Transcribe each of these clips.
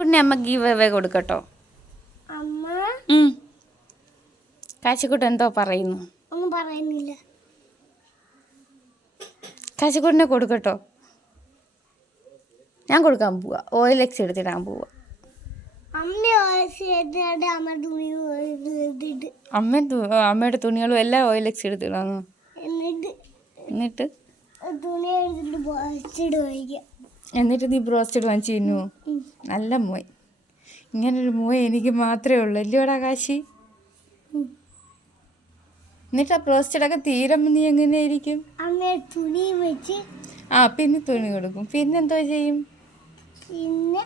പിന്നെ അമ്മ give away കൊടുക്കട്ടോ. അമ്മ? കാശിക്കുട്ട് കാശിക്കുട്ടൻ എന്തോ പറയുന്നു. ഒന്നും പറയുന്നില്ല. കാശിക്കുട്ടനെ കൊടുക്കട്ടോ. ഞാൻ കൊടുക്കാൻ പോവാ. ഓയിൽ എക്സ് എടുത്തിടാൻ പോവാ. അമ്മ അമ്മയുടെ തുണികളും എല്ലാം ഓയിൽ എക്സ് എടുത്തിടാന്ന്. എന്നിട്ട് എന്നിട്ട്? നീ ബ്രോസ്റ്റഡ് വാങ്ങിച്ചു. നല്ല മോയ്. ഇങ്ങനൊരു മോയ് എനിക്ക് മാത്രമേ ഉള്ളൂ. അല്ലയോടാ കാശി. എന്നിട്ട് ആ ബ്രോസ്റ്റഡൊക്കെ തീരുമ്പോൾ നീ എങ്ങനെയായിരിക്കും? തുണി വെച്ച്. ആ പിന്നെ തുണി കൊടുക്കും. പിന്നെ എന്തോ ചെയ്യും? പിന്നെ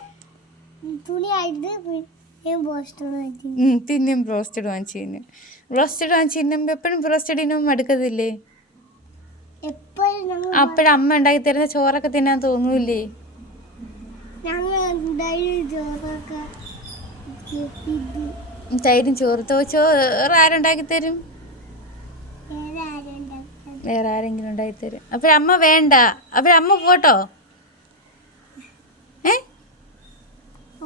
തുണി ആയിട്ട് പിന്നെ പോസ്റ്റർ വെച്ചു ഉം, പിന്നെയും ബ്രോസ്റ്റഡ് വാങ്ങിച്ചു തിന്നും ബ്രോസ്റ്റഡ് വാങ്ങിച്ചു തിന്നുമ്പോൾ എപ്പോഴും ബ്രോസ്റ്റഡ് തിന്നുമ്പോൾ മടുക്കത്തില്ലേ അമ്മ ഉണ്ടാക്കി തരുന്ന ചോറൊക്കെ തിന്നാൻ തോന്നൂലേ തൈരും ചോറ്. ചോറ് ആരുണ്ടാക്കി തരും? വേറെ ആരെങ്കിലും ഉണ്ടാക്കി തരും. അപ്പോൾ അമ്മ വേണ്ട. അപ്പോൾ അമ്മ പോട്ടോ? ഏ?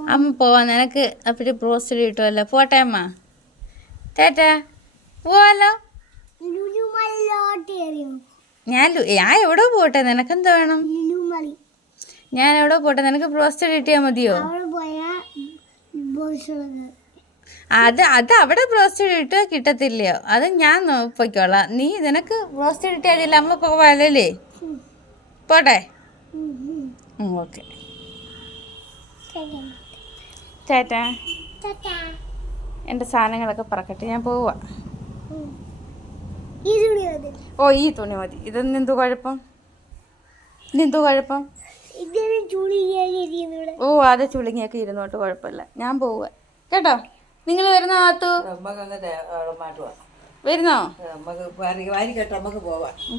അമ്മ പോവാ. നിനക്ക് അപ്പോൾ ബ്രോസ്റ്റഡ് കിട്ടുമല്ലോ പോട്ടെ അമ്മ. ചേട്ടാ പോവാലോ? ഞാൻ ഞാൻ എവിടെ പോട്ടെ? നിനക്കെന്ത് വേണം? ഞാൻ എവിടെ പോട്ടെ. നിനക്ക് ബ്രോസ്റ്റഡ് കിട്ടിയാൽ മതിയോ? അത് അത് അവിടെ ബ്രോസ്റ്റഡ് ഇട്ട് കിട്ടത്തില്ലയോ? അത് ഞാൻ പൊയ്ക്കോളാം നീ നിനക്ക് ബ്രോസ്റ്റഡ് കിട്ടിയാൽ മതിയല്ലോ അമ്മ പോവാലല്ലേ പോട്ടെ. ഓക്കെ. ചേട്ടാ എന്റെ സാധനങ്ങളൊക്കെ പറക്കട്ടെ. ഞാൻ പോവാ. ഓ ഈ തുണി മതി. ഇതൊന്നും എന്തു കുഴപ്പം? എന്തു കുഴപ്പം? ഓ അത് ചുളുങ്ങിയൊക്കെ ഇരുന്നോട്ട് കുഴപ്പമില്ല. ഞാൻ പോവുക കേട്ടോ? നിങ്ങൾ വരുന്ന ആത്തു വരുന്നോ?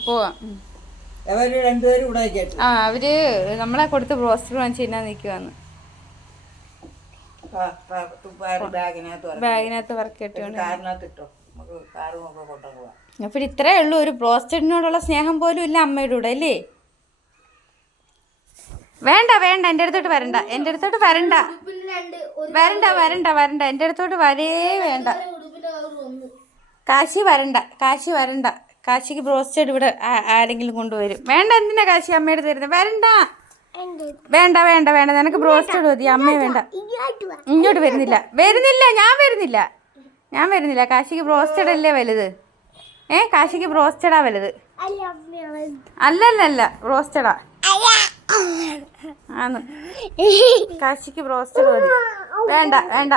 പോവാം. ആ അവർ നമ്മളെ കൊടുത്ത് ബ്രോസ്റ്റർ വാങ്ങിച്ച് തിന്നാൻ നിൽക്കുവാന്ന് ബാഗിനകത്ത് വർക്ക് കെട്ടിയോണ്ട് കാറിനകത്ത് ഇട്ടോ? നമുക്ക് കാറും ഒക്കെ കൊണ്ടുപോകാം പോവാം. അപ്പോൾ ഇത്രേ ഉള്ളൂ. ഒരു ബ്രോസ്റ്റഡിനോടുള്ള സ്നേഹം പോലും ഇല്ല അമ്മയുടെ കൂടെ അല്ലേ? വേണ്ട വേണ്ട എന്റെ അടുത്തോട്ട് വരണ്ട എന്റെ അടുത്തോട്ട് വരണ്ട. വരണ്ട വരണ്ട വരണ്ട എന്റെ അടുത്തോട്ട് വരേ വേണ്ട. കാശി വരണ്ട കാശി വരണ്ട. കാശിക്ക് ബ്രോസ്റ്റഡ് ഇവിടെ ആരെങ്കിലും കൊണ്ടുവരും. വേണ്ട എന്തിനാ കാശി അമ്മയുടെ തരുന്നത് വരണ്ട. വേണ്ട വേണ്ട വേണ്ട നിനക്ക് ബ്രോസ്റ്റഡ് മതി അമ്മയെ വേണ്ട. ഇങ്ങോട്ട് വരുന്നില്ല. വരുന്നില്ല ഞാൻ വരുന്നില്ല. ഞാൻ വരുന്നില്ല. കാശിക്ക് ബ്രോസ്റ്റഡ് അല്ലേ വലുത്? ഏ കാശിക്ക് ബ്രോസ്റ്റഡാ വലുത്? അല്ലല്ലല്ല ബ്രോസ്റ്റഡാ. ആന്ന് കാശിക്ക് ബ്രോസ്റ്റർ മതി വേണ്ട വേണ്ട!